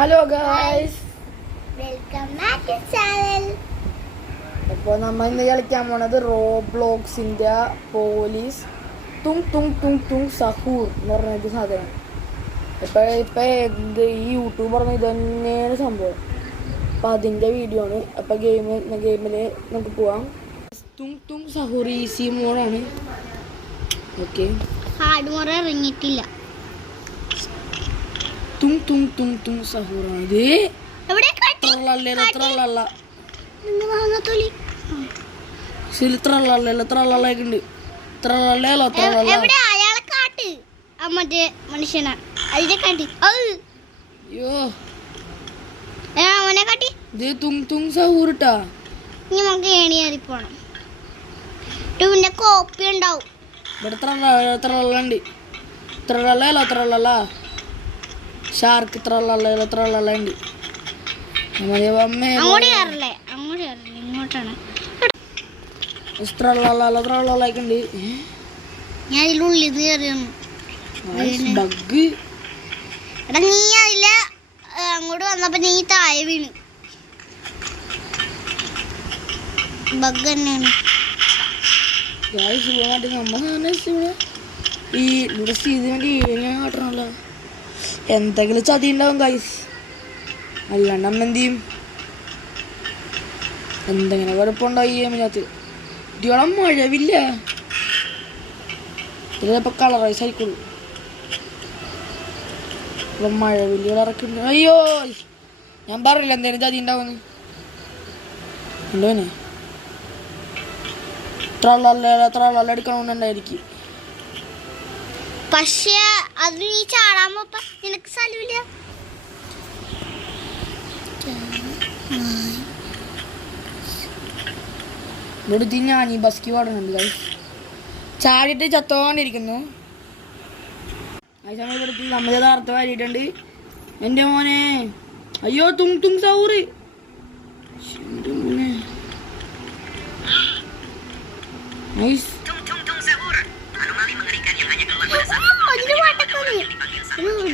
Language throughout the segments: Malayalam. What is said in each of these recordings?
Hello guys, welcome back to channel. അപ്പോൾ നമ്മൾ ഇന്ന് കളിക്കാൻ പോണത് റോബ്ലോക്സിൻ്റെ പോലീസ് തുങ് തുങ് തുങ് തുങ് സഹൂർ എന്ന് പറഞ്ഞൊരു സാധനം. ഇപ്പം എന്ത് ഈ യൂട്യൂബ് പറഞ്ഞ ഇത് തന്നെയാണ് സംഭവം. അപ്പം അതിൻ്റെ വീഡിയോ ആണ്. അപ്പം ഗെയിമിൽ നമുക്ക് പോവാം. തുങ് തുങ് സഹൂർ ഈസി മോഡാണ്. ഓക്കെ, ഹാർഡ് മോഡ് ഇറങ്ങിയിട്ടില്ല. തുങ് തുങ് തുങ് തുങ് സഹൂറാണ് ഇത്. കോപ്പി ഉണ്ടാവും. ഷാർക്ക് ഇത്ര ഉണ്ട്. ഞാൻ ഇതിനുള്ളിൽ കയറിയാണ്. എടാ, നീ അതില് അങ്ങോട്ട് വന്നപ്പോ നീ താഴെ വീണു. ബഗ് തന്നെയാണ്. എന്തെങ്കിലും ചതി ഉണ്ടാവും ഗൈസ്, അല്ലാണ്ട് അമ്മ എന്ത് ചെയ്യും? എന്തെങ്കിലും കുഴപ്പമുണ്ടാവും ഈ ഗെയിമിനകത്ത്. ഇടിയോളം മഴവില്ല, ഇതിലിപ്പോൾ കളറൈസ് ആയിക്കോളൂ. ഇപ്പം മഴവില്ല ഇറക്കുന്നുണ്ട്. അയ്യോ, ഞാൻ പറഞ്ഞില്ല എന്തെങ്കിലും ചതി ഉണ്ടാവുമെന്ന്. ഉണ്ടോനെ ത്രള്ള എടുക്കണമെന്നുണ്ടായിരിക്കും. പക്ഷേ അത് നീ ചാടാൻ പോപ്പ നിനക്ക് സ്ഥലമില്ല. ഇവിടുത്തെ ഞാൻ ഈ ബസ്കി പാടുന്നുണ്ട് ഗൈസ്. ചാടിയിട്ട് ചത്തോണ്ടിരിക്കുന്നു. ആ സമയം ഇവിടുത്തെ നമ്മൾ യഥാർത്ഥ വാരിയിട്ടുണ്ട്. എൻ്റെ മോനെ, അയ്യോ തുങ് തുങ് സൗറ്. നൈസ്.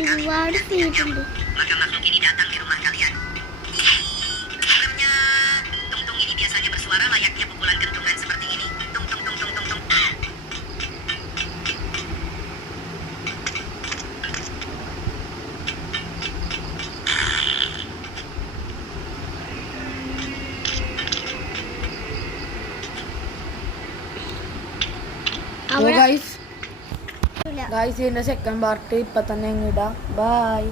ഒരുപാട് പേരുണ്ട്. ഗൈസ്, ഇതിന്റെ സെക്കൻഡ് പാർട്ട് ഇപ്പൊ തന്നെ ഇടാം. ബൈ.